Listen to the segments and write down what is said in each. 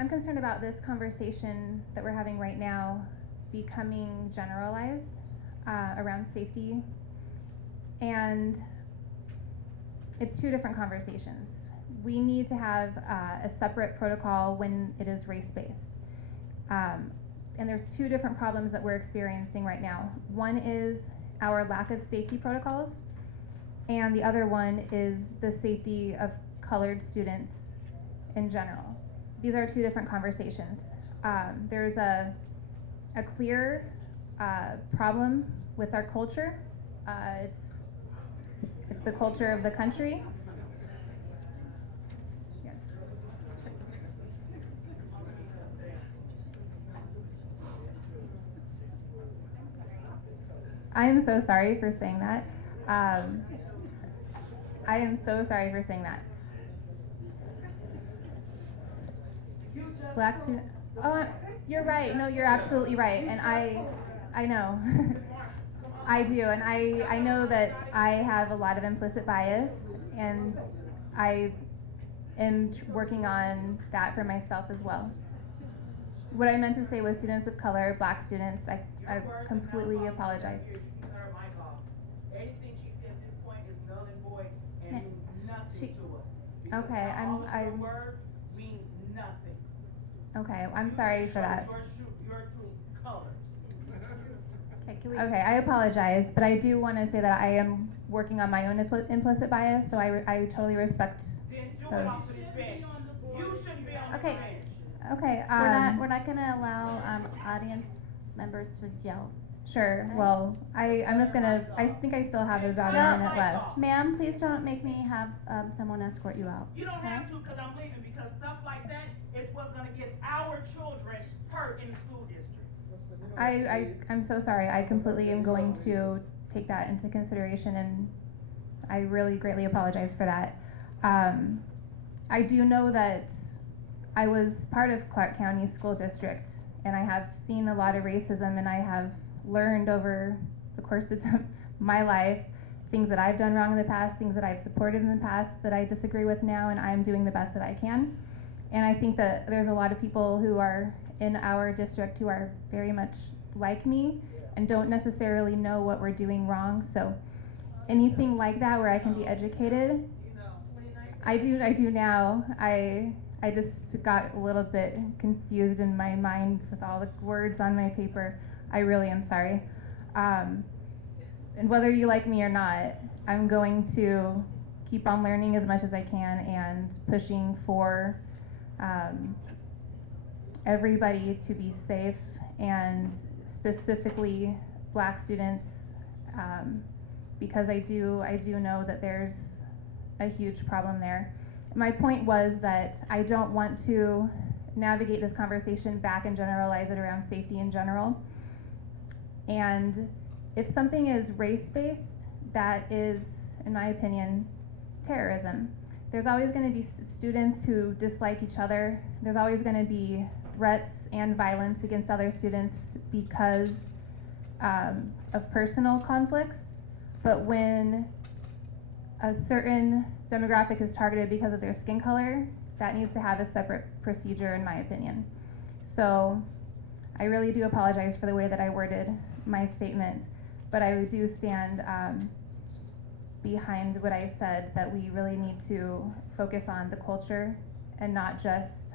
I'm concerned about this conversation that we're having right now becoming generalized around safety, and it's two different conversations. We need to have a separate protocol when it is race-based. And there's two different problems that we're experiencing right now. One is our lack of safety protocols, and the other one is the safety of colored students in general. These are two different conversations. There's a clear problem with our culture. It's the culture of the country. Yeah. I am so sorry for saying that. I am so sorry for saying that. Black student. Oh, you're right. No, you're absolutely right. And I know. I do, and I know that I have a lot of implicit bias, and I am working on that for myself as well. What I meant to say was students of color, black students. I completely apologize. Anything she said at this point is null and void and means nothing to us. Okay, all of your words means nothing. Okay, I'm sorry for that. Your true colors. Okay, I apologize, but I do want to say that I am working on my own implicit bias, so I totally respect Then do those. it off of this bench. You shouldn't be on Okay. the bench. Okay. We're not going to allow audience members to yell. Sure. Okay. Well, I'm just gonna. I think I still have about a minute left. Ma'am, please don't make me have someone escort you out. You don't okay? have to because I'm leaving, because stuff like that is what's going to get our children hurt in the school district. I'm so sorry. I completely am going to take that into consideration, and I really greatly apologize for that. I do know that I was part of Clark County School District, and I have seen a lot of racism, and I have learned over the course of my life things that I've done wrong in the past, things that I've supported in the past that I disagree with now, and I'm doing the best that I can. And I think that there's a lot of people who are in our district who are very much like me and don't necessarily know what we're doing wrong. So anything like that where I can be educated, I do now. I just got a little bit confused in my mind with all the words on my paper. I really am sorry. And whether you like me or not, I'm going to keep on learning as much as I can and pushing for everybody to be safe, and specifically black students, because I do know that there's a huge problem there. My point was that I don't want to navigate this conversation back and generalize it around safety in general. And if something is race-based, that is, in my opinion, terrorism. There's always going to be students who dislike each other. There's always going to be threats and violence against other students because of personal conflicts. But when a certain demographic is targeted because of their skin color, that needs to have a separate procedure, in my opinion. So I really do apologize for the way that I worded my statement, but I do stand behind what I said, that we really need to focus on the culture and not just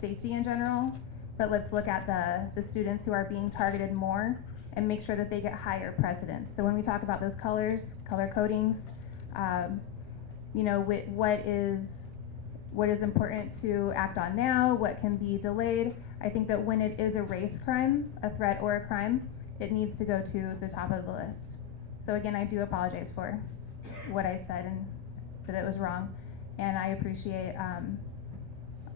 safety in general, but let's look at the students who are being targeted more and make sure that they get higher precedence. So when we talk about those color codings, you know, what is important to act on now, what can be delayed. I think that when it is a race crime, a threat or a crime, it needs to go to the top of the list. So again, I do apologize for what I said and that it was wrong, and I appreciate,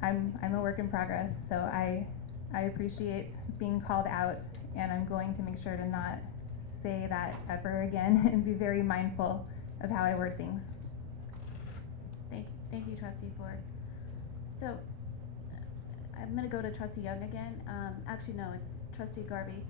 I'm a work in progress, so I appreciate being called out, and I'm going to make sure to not say that ever again and be very mindful of how I word things. Thank you, Trustee Ford. So I'm going to go to Trustee Young again. Actually, no, it's Trustee Garvey.